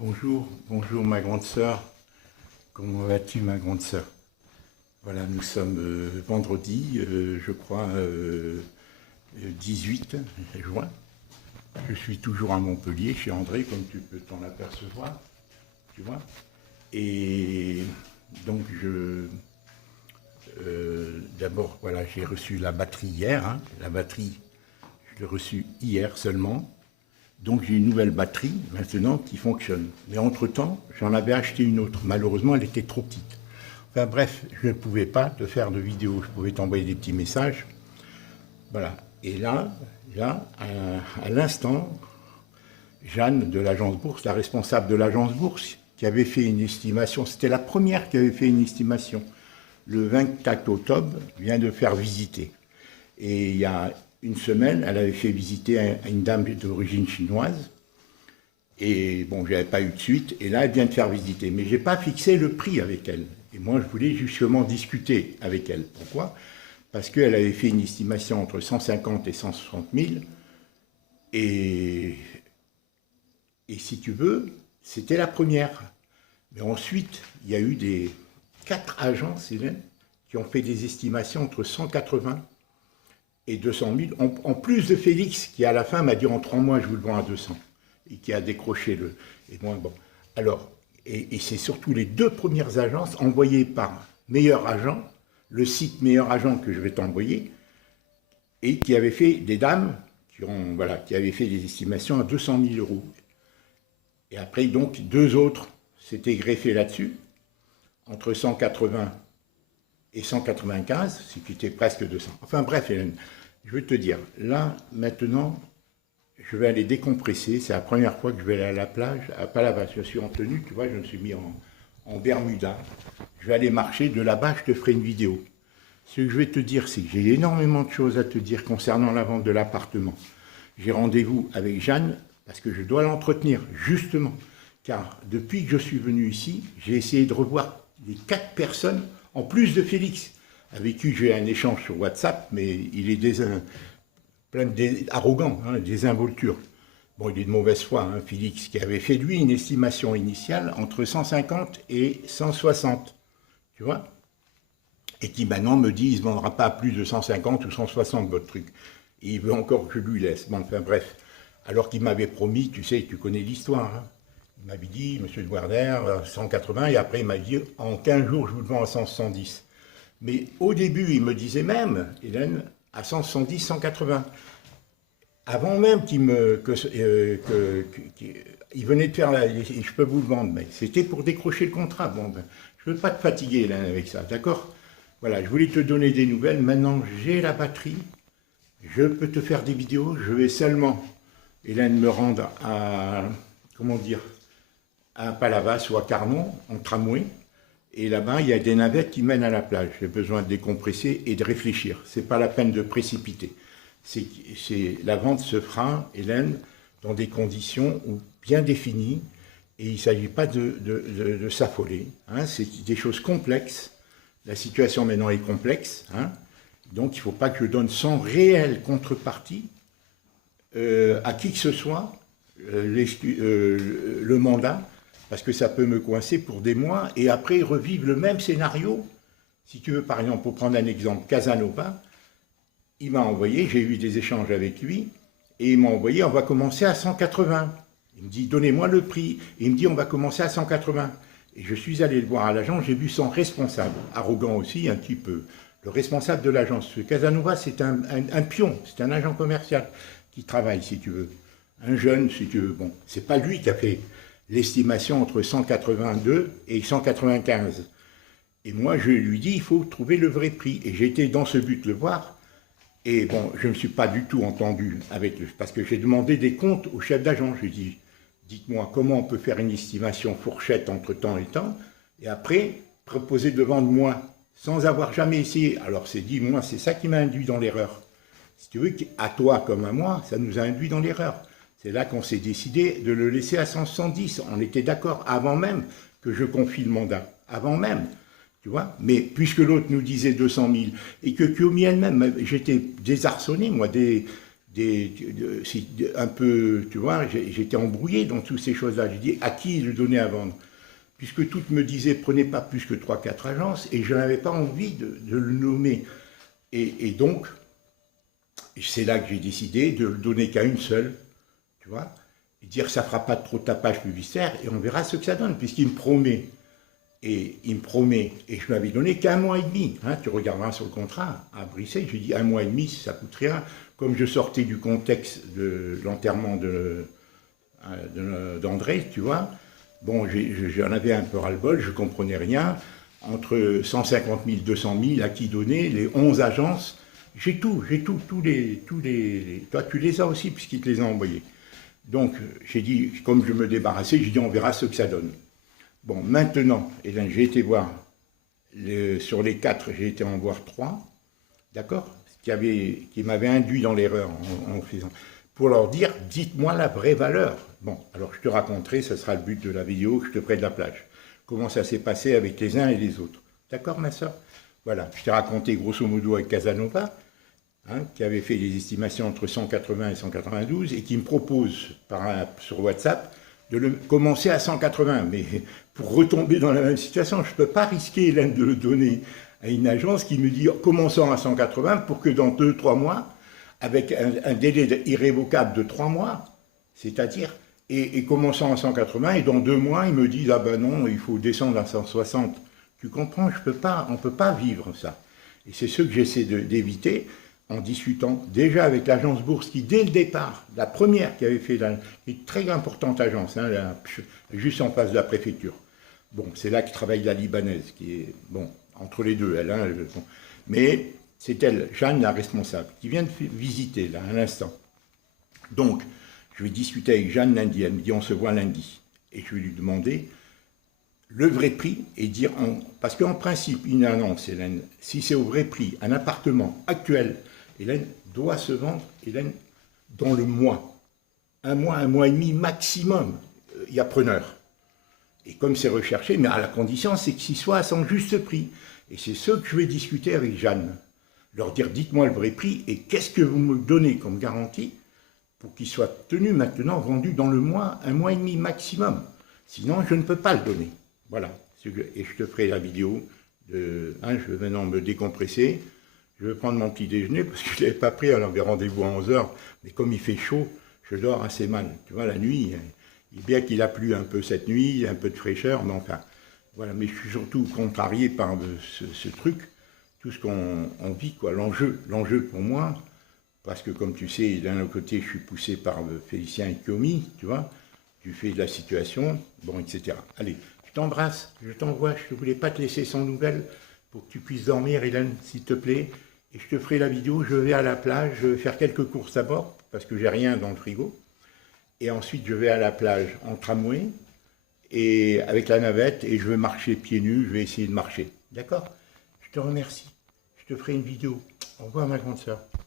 Bonjour, bonjour ma grande sœur. Comment vas-tu ma grande sœur? Voilà, nous sommes vendredi, je crois, 18 juin. Je suis toujours à Montpellier, chez André, comme tu peux t'en apercevoir, tu vois. Et donc d'abord, voilà, j'ai reçu la batterie hier, hein. La batterie, je l'ai reçue hier seulement. Donc j'ai une nouvelle batterie maintenant qui fonctionne. Mais entre-temps, j'en avais acheté une autre. Malheureusement, elle était trop petite. Enfin bref, je ne pouvais pas te faire de vidéo. Je pouvais t'envoyer des petits messages. Voilà. Et là, à l'instant, Jeanne de l'agence Bourse, la responsable de l'agence Bourse, qui avait fait une estimation, c'était la première qui avait fait une estimation, le 24 octobre, vient de faire visiter. Et il y a une semaine, elle avait fait visiter à une dame d'origine chinoise. Et bon, je n'avais pas eu de suite. Et là, elle vient de faire visiter. Mais je n'ai pas fixé le prix avec elle. Et moi, je voulais justement discuter avec elle. Pourquoi? Parce qu'elle avait fait une estimation entre 150 et 160 000. Et si tu veux, c'était la première. Mais ensuite, il y a eu 4 agences, Hélène, qui ont fait des estimations entre 180 et 200 000, en plus de Félix, qui à la fin m'a dit en 3 mois, je vous le vends à 200, et qui a décroché le... Et moi, bon. Alors, et c'est surtout les 2 premières agences envoyées par Meilleur Agent, le site Meilleur Agent que je vais t'envoyer, et qui avaient fait des dames, qui avaient fait des estimations à 200 000 euros. Et après, donc, 2 autres s'étaient greffés là-dessus, entre 180 et 195, ce qui était presque 200. Enfin bref, Hélène, je veux te dire, là, maintenant, je vais aller décompresser. C'est la première fois que je vais aller à la plage, à Palavas. Je suis en tenue, tu vois, je me suis mis en Bermuda. Je vais aller marcher. De là-bas, je te ferai une vidéo. Ce que je vais te dire, c'est que j'ai énormément de choses à te dire concernant la vente de l'appartement. J'ai rendez-vous avec Jeanne, parce que je dois l'entretenir, justement. Car depuis que je suis venu ici, j'ai essayé de revoir les 4 personnes, en plus de Félix, avec qui j'ai un échange sur WhatsApp, mais il est plein d'arrogant, hein, désinvolture. Bon, il est de mauvaise foi, hein, Félix, qui avait fait, lui, une estimation initiale entre 150 et 160, tu vois, et qui maintenant me dit, il ne se vendra pas à plus de 150 ou 160, votre truc. Et il veut encore que je lui laisse. Bon, enfin, bref. Alors qu'il m'avait promis, tu sais, tu connais l'histoire, hein. Il m'avait dit, monsieur de Warner, 180, et après il m'a dit, en 15 jours, je vous le vends à 170. Mais au début, il me disait même, Hélène, à 170, 180. Avant même qu'il venait de faire, je peux vous le vendre, mais c'était pour décrocher le contrat. Bon, ben, je ne veux pas te fatiguer, Hélène, avec ça, d'accord? Voilà, je voulais te donner des nouvelles. Maintenant, j'ai la batterie. Je peux te faire des vidéos. Je vais seulement, Hélène, me rendre à, comment dire, à Palavas ou à Carnon, en tramway. Et là-bas, il y a des navettes qui mènent à la plage. J'ai besoin de décompresser et de réfléchir. Ce n'est pas la peine de précipiter. La vente se fera, Hélène, dans des conditions bien définies. Et il ne s'agit pas de s'affoler, hein. C'est des choses complexes. La situation maintenant est complexe, hein. Donc il ne faut pas que je donne sans réelle contrepartie à qui que ce soit le mandat, parce que ça peut me coincer pour des mois, et après revivre le même scénario. Si tu veux, par exemple, pour prendre un exemple, Casanova, il m'a envoyé, j'ai eu des échanges avec lui, et il m'a envoyé, on va commencer à 180. Il me dit, donnez-moi le prix. Et il me dit, on va commencer à 180. Et je suis allé le voir à l'agence, j'ai vu son responsable, arrogant aussi un petit peu, le responsable de l'agence. Casanova, c'est un pion, c'est un agent commercial qui travaille, si tu veux. Un jeune, si tu veux. Bon, c'est pas lui qui a fait l'estimation entre 182 et 195. Et moi, je lui dis, il faut trouver le vrai prix. Et j'ai été dans ce but le voir. Et bon, je ne me suis pas du tout entendu avec lui, parce que j'ai demandé des comptes au chef d'agence. J'ai dit, dites-moi comment on peut faire une estimation fourchette entre temps et temps, et après, proposer de vendre moins, sans avoir jamais essayé. Alors c'est dit, moi, c'est ça qui m'a induit dans l'erreur. Si tu veux, à toi comme à moi, ça nous a induit dans l'erreur. C'est là qu'on s'est décidé de le laisser à 170. On était d'accord avant même que je confie le mandat. Avant même. Tu vois, mais puisque l'autre nous disait 200 000, et que Kyomi elle-même, j'étais désarçonné, moi, des un peu, tu vois, j'étais embrouillé dans toutes ces choses-là. J'ai dit, à qui le donner à vendre? Puisque toutes me disaient, prenez pas plus que 3-4 agences, et je n'avais pas envie de le nommer. Et donc, c'est là que j'ai décidé de le donner qu'à une seule, tu vois, et dire, ça fera pas trop de tapage publicitaire, et on verra ce que ça donne, puisqu'il me promet. Et il me promet, et je lui avais donné qu'un mois et demi. Hein, tu regarderas sur le contrat, à Brissé, j'ai dit un mois et demi, ça coûte rien. Comme je sortais du contexte de l'enterrement d'André, tu vois, bon, j'en avais un peu ras-le-bol, je ne comprenais rien. Entre 150 000, 200 000, à qui donner, les 11 agences, j'ai tout, tous les... Toi, tu les as aussi, puisqu'il te les a envoyés. Donc, j'ai dit, comme je me débarrassais, j'ai dit, on verra ce que ça donne. Bon, maintenant, Hélène, j'ai été voir, sur les 4, j'ai été en voir 3, d'accord, qui m'avait induit dans l'erreur en faisant, pour leur dire, dites-moi la vraie valeur. Bon, alors je te raconterai, ce sera le but de la vidéo que je te ferai de la plage. Comment ça s'est passé avec les uns et les autres. D'accord, ma soeur? Voilà, je t'ai raconté grosso modo avec Casanova, hein, qui avait fait des estimations entre 180 et 192, et qui me propose sur WhatsApp de le commencer à 180. Mais pour retomber dans la même situation, je ne peux pas risquer, Hélène, de le donner à une agence qui me dit commençons à 180 pour que dans 2-3 mois, avec un délai irrévocable de 3 mois, c'est-à-dire, et commençant à 180, et dans 2 mois, ils me disent ah ben non, il faut descendre à 160. Tu comprends, on ne peut pas vivre ça. Et c'est ce que j'essaie d'éviter en discutant déjà avec l'agence Bourse qui, dès le départ, la première qui avait fait, une très importante agence, hein, juste en face de la préfecture. Bon, c'est là que travaille la Libanaise, qui est, bon, entre les deux, elle. Hein, bon. Mais c'est elle, Jeanne, la responsable, qui vient de visiter, là, à l'instant. Donc, je vais discuter avec Jeanne lundi, elle me dit on se voit lundi. Et je vais lui demander le vrai prix et dire, parce qu'en principe, une annonce, Hélène, si c'est au vrai prix, un appartement actuel, Hélène, doit se vendre, Hélène, dans le mois. Un mois et demi maximum, il y a preneur. Et comme c'est recherché, mais à la condition, c'est qu'il soit à son juste prix. Et c'est ce que je vais discuter avec Jeanne. Leur dire, dites-moi le vrai prix et qu'est-ce que vous me donnez comme garantie pour qu'il soit tenu maintenant, vendu dans le mois, un mois et demi maximum. Sinon, je ne peux pas le donner. Voilà. Et je te ferai la vidéo. Je vais maintenant me décompresser. Je vais prendre mon petit déjeuner parce que je ne l'avais pas pris, alors j'ai rendez-vous à 11 h. Mais comme il fait chaud, je dors assez mal. Tu vois, la nuit, bien qu'il a plu un peu cette nuit, un peu de fraîcheur, mais enfin, voilà. Mais je suis surtout contrarié par ce truc, tout ce qu'on vit, quoi. L'enjeu pour moi, parce que comme tu sais, d'un autre côté, je suis poussé par Félicien et Kiomi, tu vois, du fait de la situation, bon, etc. Allez, je t'embrasse, je t'envoie, je ne voulais pas te laisser sans nouvelles pour que tu puisses dormir, Hélène, s'il te plaît. Et je te ferai la vidéo, je vais à la plage, je vais faire quelques courses d'abord, parce que j'ai rien dans le frigo. Et ensuite, je vais à la plage en tramway, et avec la navette, et je vais marcher pieds nus, je vais essayer de marcher. D'accord? Je te remercie. Je te ferai une vidéo. Au revoir, ma grande sœur.